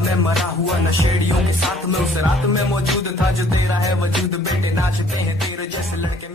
मैं मरा हुआ नशेड़ियों के साथ में उस रात में मौजूद था जो तेरा है वजूद बेटे नाचते हैं तेरे जैसे लड़के